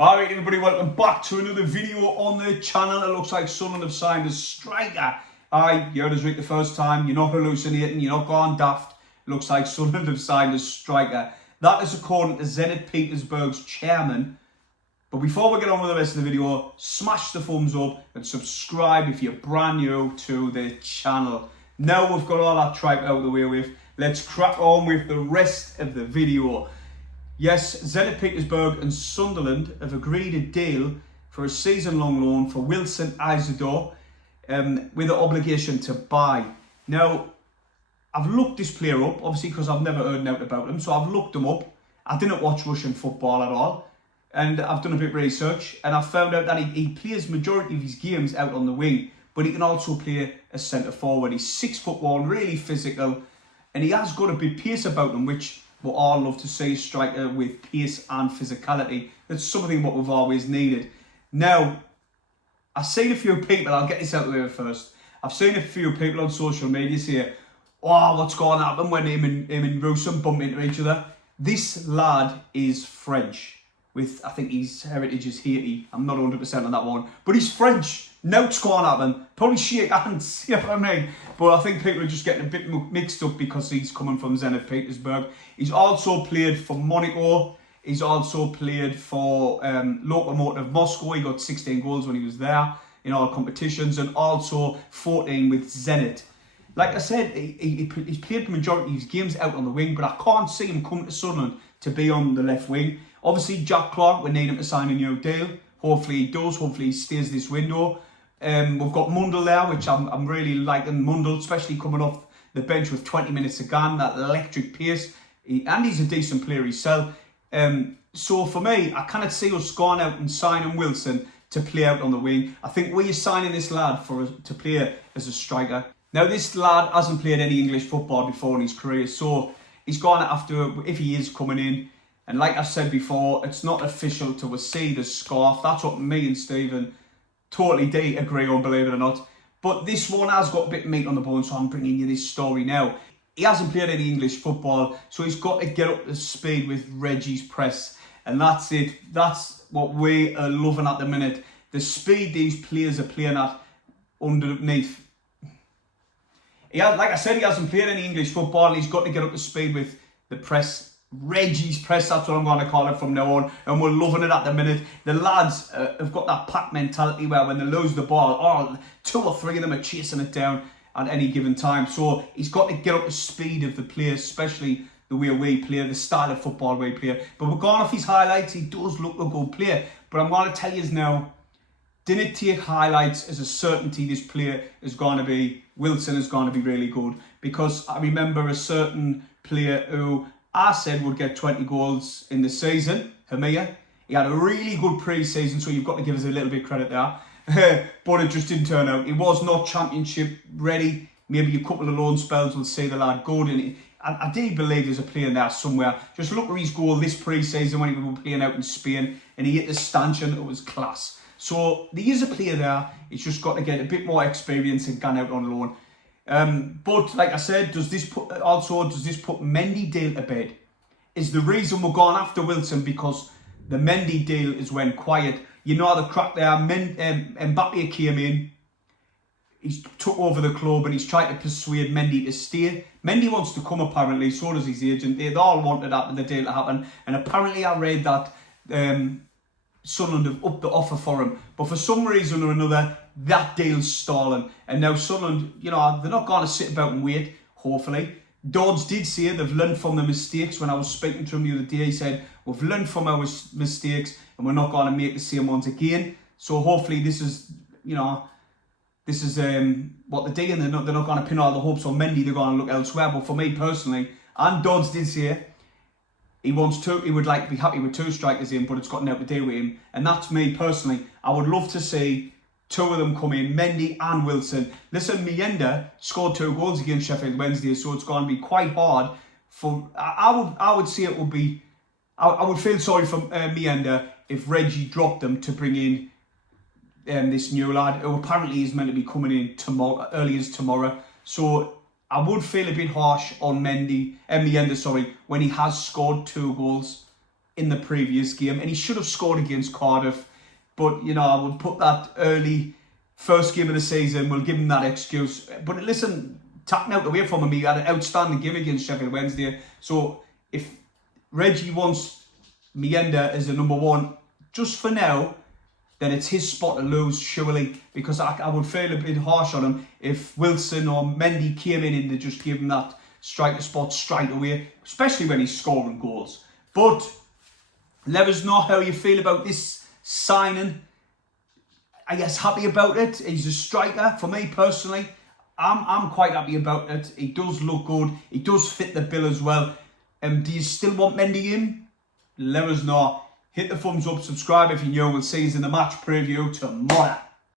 Alright everybody, welcome back to another video on the channel. It looks like Sunderland have signed a striker. Aye, you heard us right the first time. You're not hallucinating, you're not gone daft. It looks like Sunderland have signed a striker. That is according to Zenit Petersburg's chairman. But before we get on with the rest of the video, smash the thumbs up and subscribe if you're brand new to the channel. Now we've got all that tripe out of the way with, let's crack on with the rest of the video. Yes, Zenit Petersburg and Sunderland have agreed a deal for a season-long loan for Wilson Isidor with the obligation to buy. Now, I've looked this player up, obviously because I've never heard out about him, so I've looked him up. I didn't watch Russian football at all, and I've done a bit of research, and I've found out that he plays majority of his games out on the wing, but he can also play as centre-forward. He's 6'1", really physical, and he has got a bit of pace about him, which we all love to see a striker with pace and physicality. That's something what we've always needed. Now, I've seen a few people, I'll get this out of the way first. I've seen a few people on social media say, oh, what's going to happen when him and Rusum bump into each other? This lad is French. With, I think his heritage is Haiti. I'm not 100% on that one. But he's French. Now it's going to happen. Probably shake hands, you know what I mean? But I think people are just getting a bit mixed up because he's coming from Zenit Petersburg. He's also played for Monaco. He's also played for Lokomotiv Moscow. He got 16 goals when he was there in all competitions. And also 14 with Zenit. Like I said, he's played the majority of his games out on the wing. But I can't see him coming to Sunderland to be on the left wing. Obviously, Jack Clark, we need him to sign a new deal. Hopefully he does. Hopefully he stays this window. We've got Mundell there, which I'm really liking Mundell, especially coming off the bench with 20 minutes again, that electric pace. And he's a decent player himself. So for me, I cannot see us going out and signing Wilson to play out on the wing. I think we are signing this lad to play as a striker. Now, this lad hasn't played any English football before in his career, so he's going to have to, if he is coming in, and like I've said before, it's not official till we see the scarf. That's what me and Stephen totally agree on, believe it or not. But this one has got a bit of meat on the bone, so I'm bringing you this story now. He hasn't played any English football, so he's got to get up to speed with Reggie's press. And that's it. That's what we are loving at the minute. The speed these players are playing at underneath. Like I said, he hasn't played any English football. He's got to get up to speed with the press. Reggie's press, that's what I'm going to call it from now on, and we're loving it at the minute. The lads have got that pack mentality where when they lose the ball, 2 or 3 of them are chasing it down at any given time. So he's got to get up to speed of the players, especially the way we play, the style of football we play. But we're going off his highlights, he does look like a good player. But I'm going to tell you now, didn't take highlights as a certainty this player is going to be, Wilson is going to be really good. Because I remember a certain player who I said would get 20 goals in the season, Hamia. He had a really good pre-season, so you've got to give us a little bit of credit there. But it just didn't turn out. He was not championship ready. Maybe a couple of loan spells will see the lad good. And I do believe there's a player there somewhere. Just look at his goal this pre-season when he was playing out in Spain and he hit the stanchion. It was class. So there is a player there. He's just got to get a bit more experience and gone out on loan. But like I said, does this put Mendy Dale to bed? Is the reason we're going after Wilson because the Mendy Dale is went quiet. You know the crack there. Mbappe came in. He's took over the club and he's tried to persuade Mendy to stay. Mendy wants to come apparently. So does his agent. They all wanted the deal to happen. And apparently I read that Sunderland have upped the offer for him. But for some reason or another, that deal's stalling. And now Sunderland, you know, they're not going to sit about and wait, hopefully. Dodds did say they've learned from the mistakes. When I was speaking to him the other day, he said, we've learned from our mistakes and we're not going to make the same ones again. So hopefully this is, you know, this is what they're doing. They're not going to pin all the hopes on Mendy. They're going to look elsewhere. But for me personally, and Dodds did say, he would like to be happy with 2 strikers in, but it's got nothing to do with him. And that's me personally. I would love to see 2 of them come in, Mendy and Wilson. Listen, Mienda scored 2 goals against Sheffield Wednesday, so it's going to be quite hard for. I would say it would be. I would feel sorry for Mienda if Reggie dropped them to bring in this new lad who apparently is meant to be coming in tomorrow, early as tomorrow. So I would feel a bit harsh on Mienda, when he has scored 2 goals in the previous game, and he should have scored against Cardiff. But, you know, I would put that early first game of the season, we'll give him that excuse. But listen, taking out away from him, he had an outstanding game against Sheffield Wednesday. So if Reggie wants Meander as the number one, just for now, then it's his spot to lose, surely, because I would feel a bit harsh on him if Wilson or Mendy came in and they just give him that striker spot straight away, especially when he's scoring goals. But let us know how you feel about this signing. I guess happy about it. He's a striker. For me personally, I'm quite happy about it. He does look good. He does fit the bill as well. Do you still want Mendy in? Let us know. Hit the thumbs up, subscribe if you're new. We'll see you in the match preview tomorrow.